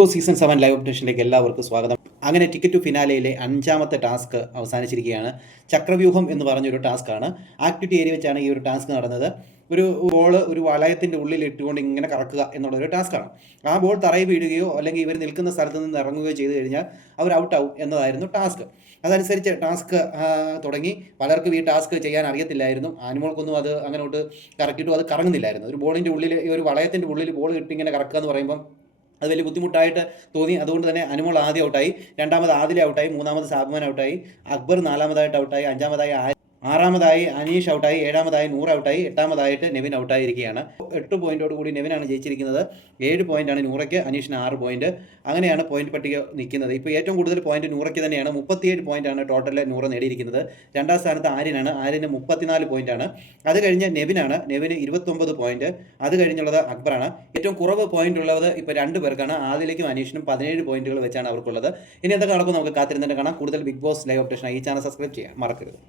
Boss season 7 live അപ്ഡേഷനിലേക്ക് എല്ലാവർക്കും സ്വാഗതം. അങ്ങനെ ടിക്കറ്റ് ടു ഫിനാലയിലെ 5ാമത്തെ ടാസ്ക് അവസാനിച്ചിരിക്കുകയാണ്. ചക്രവ്യൂഹം എന്ന് പറഞ്ഞൊരു ടാസ്ക്കാണ്. ആക്ടിവിറ്റി ഏരിയ വെച്ചാണ് ഈ ഒരു ടാസ്ക് നടന്നത്. ഒരു ബോൾ ഒരു വലയത്തിൻ്റെ ഉള്ളിൽ ഇട്ടുകൊണ്ട് ഇങ്ങനെ കറക്കുക എന്നുള്ളൊരു ടാസ്ക്കാണ്. ആ ബോൾ തറയിൽ വീഴുകയോ അല്ലെങ്കിൽ ഇവർ നിൽക്കുന്ന സ്ഥലത്ത് നിന്ന് ഇറങ്ങുകയോ ചെയ്തു കഴിഞ്ഞാൽ അവർ ഔട്ടാവും എന്നതായിരുന്നു ടാസ്ക്. അതനുസരിച്ച് ടാസ്ക് തുടങ്ങി. പലർക്കും ഈ ടാസ്ക് ചെയ്യാൻ അറിയത്തില്ലായിരുന്നു. ആനിമോൾക്കൊന്നും അത് അങ്ങോട്ട് കറക്കിയിട്ടും അത് കറങ്ങുന്നില്ലായിരുന്നു. ഒരു ബോളിൻ്റെ ഉള്ളിൽ ഈ ഒരു വളയത്തിൻ്റെ ഉള്ളിൽ ബോൾ ഇട്ട് ഇങ്ങനെ കറക്കുക എന്ന് പറയുമ്പം അത് വലിയ ബുദ്ധിമുട്ടായിട്ട് തോന്നി. അതുകൊണ്ട് തന്നെ അനുമോൾ ആദ്യം ഔട്ടായി, രണ്ടാമത് ആദില ഔട്ടായി, മൂന്നാമത് സാബ്മാൻ ഔട്ടായി, അക്ബർ നാലാമതായിട്ട് ഔട്ടായി, അഞ്ചാമതായി ആറാമതായി അനീഷ് ഔട്ടായി, ഏഴാമതായി നൂറ് ഔട്ടായി, എട്ടാമതായിട്ട് നെവിൻ ഔട്ടായിരിക്കുകയാണ്. 8 പോയിന്റോട് കൂടി നെവിനാണ് ജയിച്ചിരിക്കുന്നത്. 7 പോയിന്റാണ് നൂറയ്ക്ക്, അനീഷിന് 6 പോയിന്റ്. അങ്ങനെയാണ് പോയിന്റ് പട്ടിക നിൽക്കുന്നത്. ഇപ്പോൾ ഏറ്റവും കൂടുതൽ പോയിന്റ് നൂറയ്ക്ക് തന്നെയാണ്. 37 പോയിന്റാണ് ടോട്ടൽ നൂറ് നേടിയിരിക്കുന്നത്. രണ്ടാം സ്ഥാനത്ത് ആര്യനാണ്. ആര്യന് 34 പോയിന്റാണ്. അത് കഴിഞ്ഞ് നെവിനാണ്. നെവിന് 29 പോയിന്റ്. അത് കഴിഞ്ഞുള്ളത് അക്ബറാണ്. ഏറ്റവും കുറവ് പോയിന്റ് ഉള്ളത് ഇപ്പോൾ 2 പേർക്കാണ്. ആദിലേക്കും അനീഷിനും 17 പോയിന്റുകൾ വെച്ചാണ് അവർക്കുള്ളത്. ഇനി എന്തൊക്കെ നടക്കും നമുക്ക് കാത്തിരുന്നിട്ട് കാണാം. കൂടുതൽ ബിഗ് ബോസ് ലൈവ് അപ്ഡേഷൻ ഈ ചാനൽ സബ്സ്ക്രൈബ് ചെയ്യാൻ മറക്കരുത്.